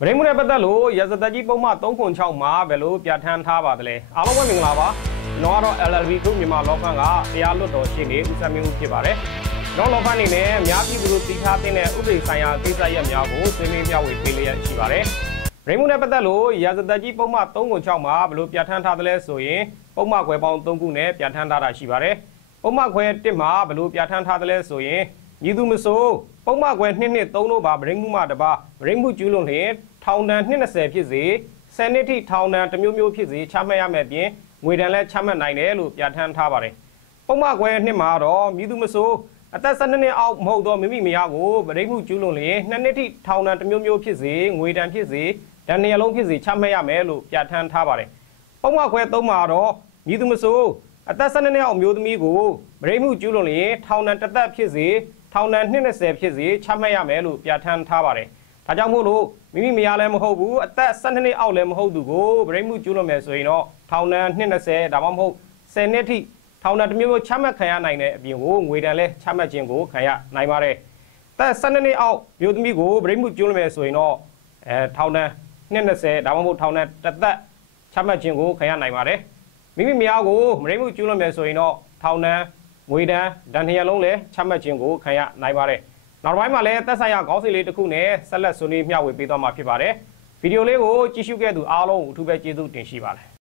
ဗရိတ်မှုနဲ့ပတ်သက်လို့ရာဇသက်ကြီးပုံမှန်306မှာဘယ်လိုပြဋ္ဌာန်းထားပါသလဲအားလုံးပဲမင်္ဂလာပါကျွန်တော်ကတော့ LLB ခုမြန်မာလောကကတရားလွတ်တော်ရှိနေဦးစံမင်းဦးဖြစ်ပါတယ်ကျွန်တော်လောကအနေနဲ့အများပြည်သူတို့သိထားတဲ့ဥပဒေဆိုင်ရာကိစ္စရပ်များကိုဆွေးနွေးမျှဝေပေးလျက်ရှိပါတယ်ဗရိတ်မှုနဲ့ပတ်သက်လို့ရာဇသက်ကြီးပုံမှန်306မှာဘယ်လိုပြဋ္ဌာန်းထားသလဲဆိုရင်ပုံမှန်ခွဲပေါင်း3ခုနဲ့ပြဋ္ဌာန်းထားတာရှိပါတယ်ပုံမှန်ခွဲ1မှာဘယ်လိုပြဋ္ဌာန်းထားသလဲဆိုရင်ညီသူမဆိုပုံမှန်ခွဲ2နှစ်3တို့ပါဗရိတ်မှုမှတပါဗရိတ်မှုကျူးလွန်လျင်ထောင်ဒဏ်20ဖြစ်စေ10နှစ်ထိထောင်ဒဏ်တစ်မျိုးမျိုးဖြစ်စေချမှတ်ရမယ်ပြင်ငွေဒဏ်လည်းချမှတ်နိုင်တယ်လို့ပြဋ္ဌာန်းထားပါတယ်။ပုံမှန်ခွဲနှစ်မှာတော့မည်သူမဆိုအသက်12နှစ်အောက်မဟုတ်သောမိမိမယားကိုဗရိတ်မှုကျူးလွန်လျင်2နှစ်ထိထောင်ဒဏ်တစ်မျိုးမျိုးဖြစ်စေငွေဒဏ်ဖြစ်စေဒဏ်2လုံးဖြစ်စေချမှတ်ရမယ်လို့ပြဋ္ဌာန်းထားပါတယ်။ပုံမှန်ခွဲ3မှာတော့မည်သူမဆိုအသက်12နှစ်အောက်မျိုးသမီးကိုဗရိတ်မှုကျူးလွန်လျင်ထောင်ဒဏ်တစ်သက်ဖြစ်စေထောင်ဒဏ်20ဖြစ်စေချမှတ်ရမယ်လို့ပြဋ္ဌာန်းထားပါတယ်။ဒါကြောင့်မို့လို့မိမိမယားလည်းမဟုတ်ဘူးအသက်12နှစ်အောက်လည်းမဟုတ်သူကိုဗရိတ်မှုကျူးလွန်မယ်ဆိုရင်တော့ထောင်ဒဏ်20ဒါမှမဟုတ်10နှစ်ထိထောင်ဒဏ်တစ်မျိုးမျိုးချမှတ်ခံရနိုင်တဲ့အပြင်ကိုငွေဒဏ်လည်းချမှတ်ခြင်းကိုခံရနိုင်ပါတယ်။သက်12နှစ်အောက်မျိုးသမီးကိုဗရိတ်မှုကျူးလွန်မယ်ဆိုရင်တော့ထောင်ဒဏ်20ဒါမှမဟုတ်ထောင်ဒဏ်တစ်သက်ချမှတ်ခြင်းကိုခံရနိုင်ပါတယ်။မိမိမယားကိုဗရိတ်မှုကျူးလွန်မယ်ဆိုရင်တော့ထောင်ဒဏ်ငွေဒဏ်ဒဏ်2လုံးလည်းချမှတ်ခြင်းကိုခံရနိုင်ပါတယ်။နောက်တစ်ပိုင်းမှာလည်းသက်ဆိုင်ရာခေါင်းစဉ်လေးတစ်ခုနဲ့ဆက်လက်ဆွေးနွေးမျှဝေပေးသွားမှာဖြစ်ပါတယ်။ဗီဒီယိုလေးကိုကြည့်ရှုခဲ့သူအားလုံးကိုအထူးပဲကျေးဇူးတင်ရှိပါတယ်